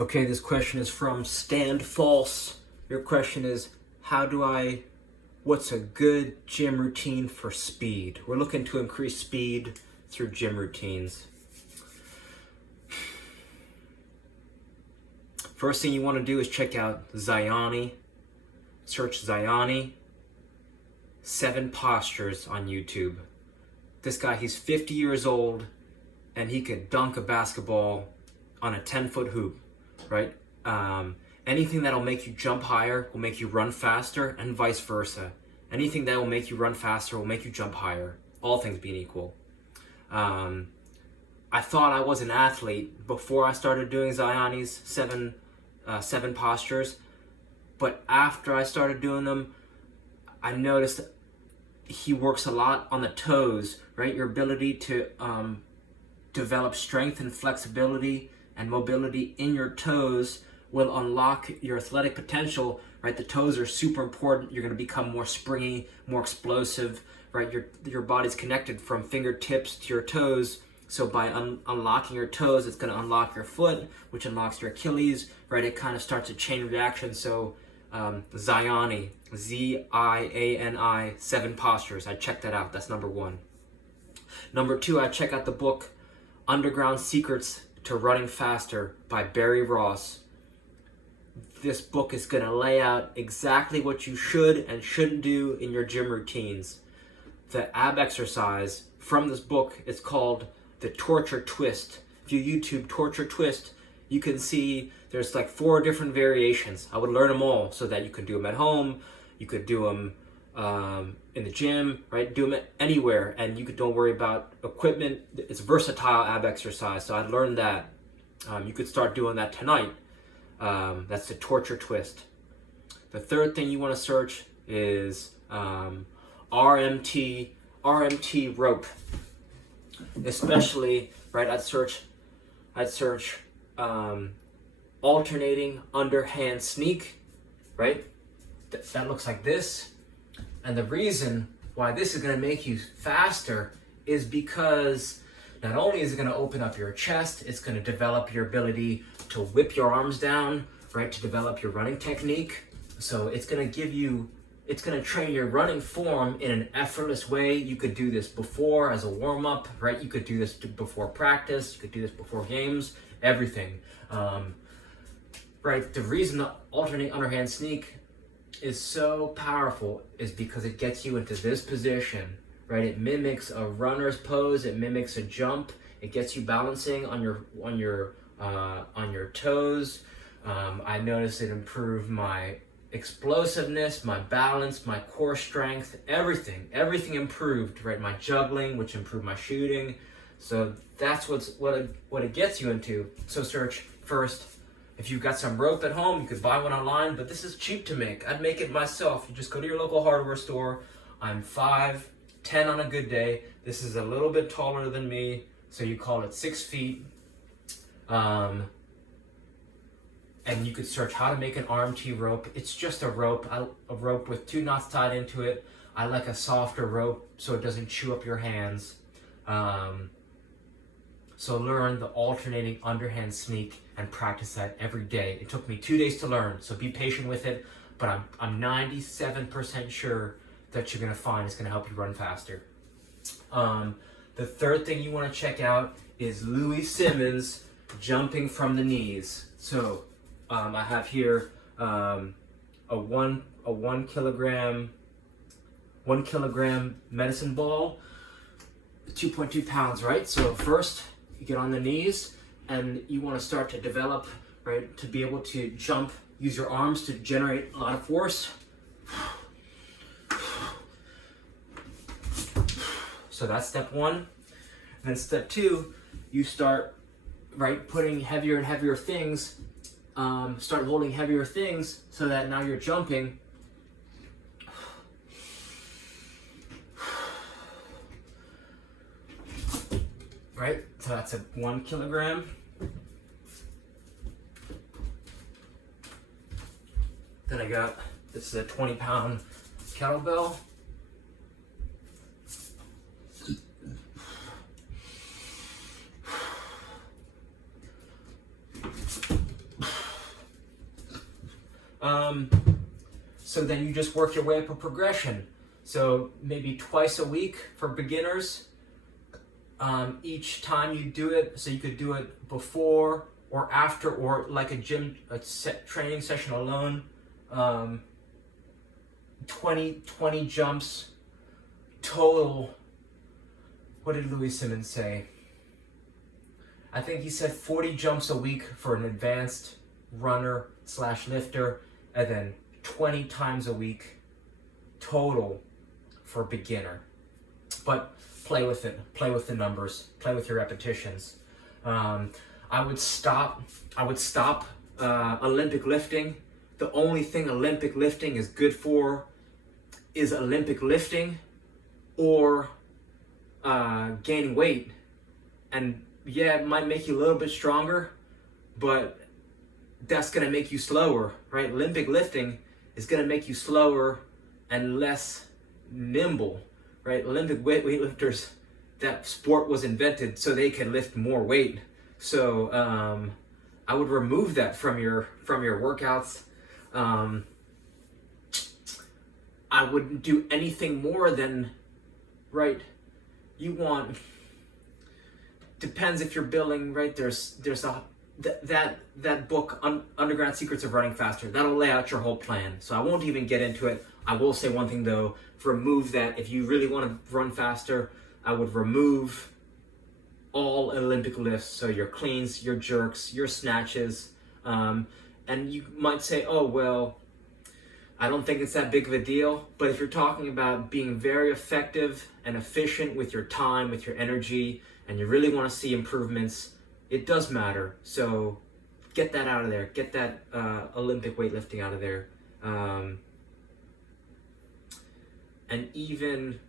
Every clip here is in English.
Okay, this question is from Stand False. Your question is, what's a good gym routine for speed? We're looking to increase speed through gym routines. First thing you want to do is check out Ziani. Search Ziani 7 postures on YouTube. This guy, he's 50 years old and he could dunk a basketball on a 10-foot hoop, right? Anything that'll make you jump higher will make you run faster, and vice versa. Anything that will make you run faster will make you jump higher, all things being equal. I thought I was an athlete before I started doing Ziani's seven postures, but after I started doing them, I noticed he works a lot on the toes, right? Your ability to develop strength and flexibility and mobility in your toes will unlock your athletic potential, right? The toes are super important. You're going to become more springy, more explosive, right? Your body's connected from fingertips to your toes. So by unlocking your toes, it's going to unlock your foot, which unlocks your Achilles, right? It kind of starts a chain reaction. So Ziani, Z-I-A-N-I, 7 postures. I checked that out. That's number 1. Number 2, I check out the book Underground Secrets to Running Faster by Barry Ross. This book is going to lay out exactly what you should and shouldn't do in your gym routines. The ab exercise from this book is called the torture twist. If you YouTube torture twist, you can see there's like 4 different variations. I would learn them all so that you can do them at home. You could do them in the gym, right? Do them anywhere, and don't worry about equipment. It's versatile ab exercise, so I'd learned that. You could start doing that tonight. That's the torture twist. The third thing you want to search is RMT rope. Especially, right? I'd search alternating underhand sneak, right? That looks like this. And the reason why this is going to make you faster is because not only is it going to open up your chest, it's going to develop your ability to whip your arms down, right? To develop your running technique. So it's going to train your running form in an effortless way. You could do this before as a warm-up, right? You could do this before practice. You could do this before games, everything. Right, the reason the alternating underhand sneak is so powerful is because it gets you into this position, right? It mimics a runner's pose. It mimics a jump. It gets you balancing on your toes. I noticed it improved my explosiveness, my balance, my core strength, everything improved, right? My juggling, which improved my shooting. So that's what it gets you into. So search first. If you've got some rope at home, you could buy one online, but this is cheap to make. I'd make it myself. You just go to your local hardware store. I'm 5'10" on a good day. This is a little bit taller than me, so you call it 6 feet. And you could search how to make an RMT rope. It's just a rope with 2 knots tied into it. I like a softer rope so it doesn't chew up your hands. So learn the alternating underhand sneak and practice that every day. It took me 2 days to learn, so be patient with it. But I'm 97% sure that you're gonna find it's gonna help you run faster. The third thing you want to check out is Louis Simmons jumping from the knees. So I have here a 1 kilogram medicine ball, 2.2 pounds, right? So first you get on the knees and you want to start to develop, right, to be able to jump, use your arms to generate a lot of force. So that's step 1. And then step 2, you start, right, putting heavier and heavier things, start holding heavier things so that now you're jumping. Right, so that's a 1 kilogram. Then I got, this is a 20-pound kettlebell. So then you just work your way up a progression. So maybe twice a week for beginners. Each time you do it, so you could do it before or after, or like a training session alone. 20 jumps total. What did Louis Simmons say? I think he said 40 jumps a week for an advanced runner / lifter, and then 20 times a week total for a beginner. But play with it, play with the numbers, play with your repetitions. I would stop Olympic lifting. The only thing Olympic lifting is good for is Olympic lifting or gaining weight. And yeah, it might make you a little bit stronger, but that's going to make you slower, right? Olympic lifting is going to make you slower and less nimble, right? Olympic weightlifters, that sport was invented so they can lift more weight. So I would remove that from your workouts. I wouldn't do anything more than, right? You want, depends if you're building, right? There's that book, Underground Secrets of Running Faster, that'll lay out your whole plan. So I won't even get into it. I will say one thing though, remove that. If you really want to run faster, I would remove all Olympic lifts. So your cleans, your jerks, your snatches. And you might say, oh, well, I don't think it's that big of a deal. But if you're talking about being very effective and efficient with your time, with your energy, and you really want to see improvements, it does matter. So get that out of there. Get that Olympic weightlifting out of there. And even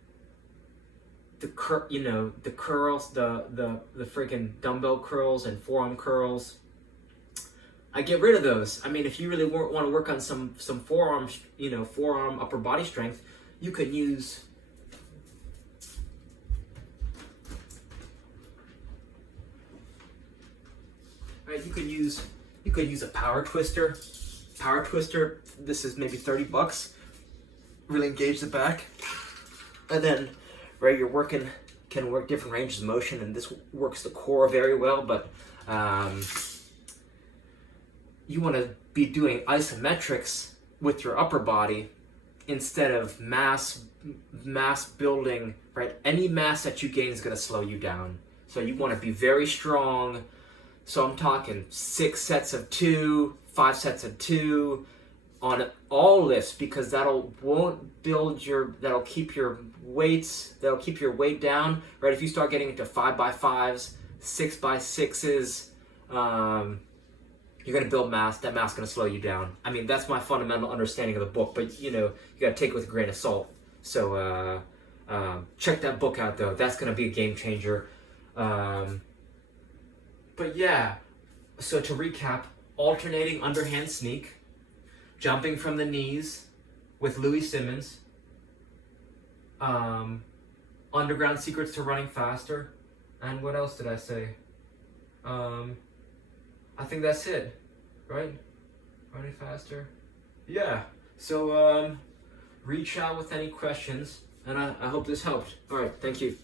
the curls, the freaking dumbbell curls and forearm curls, I get rid of those. I mean, if you really want to work on some forearm, forearm upper body strength, you could use you could use a power twister. Power twister, this is maybe $30. Really engage the back. And then, right, can work different ranges of motion, and this works the core very well, but you want to be doing isometrics with your upper body instead of mass building, right? Any mass that you gain is going to slow you down. So you want to be very strong. So I'm talking 6 sets of 2, 5 sets of 2 on all lifts, because that'll keep your weight down, right? If you start getting into 5x5s, 6x6s, you're gonna build mass. That mass is gonna slow you down. I mean, that's my fundamental understanding of the book, but you gotta take it with a grain of salt. So check that book out though. That's gonna be a game changer. But yeah, so to recap, alternating underhand sneak, jumping from the knees with Louis Simmons, Underground Secrets to Running Faster, and what else did I say? I think that's it, right? Running faster. Yeah. So reach out with any questions, and I hope this helped. All right. Thank you.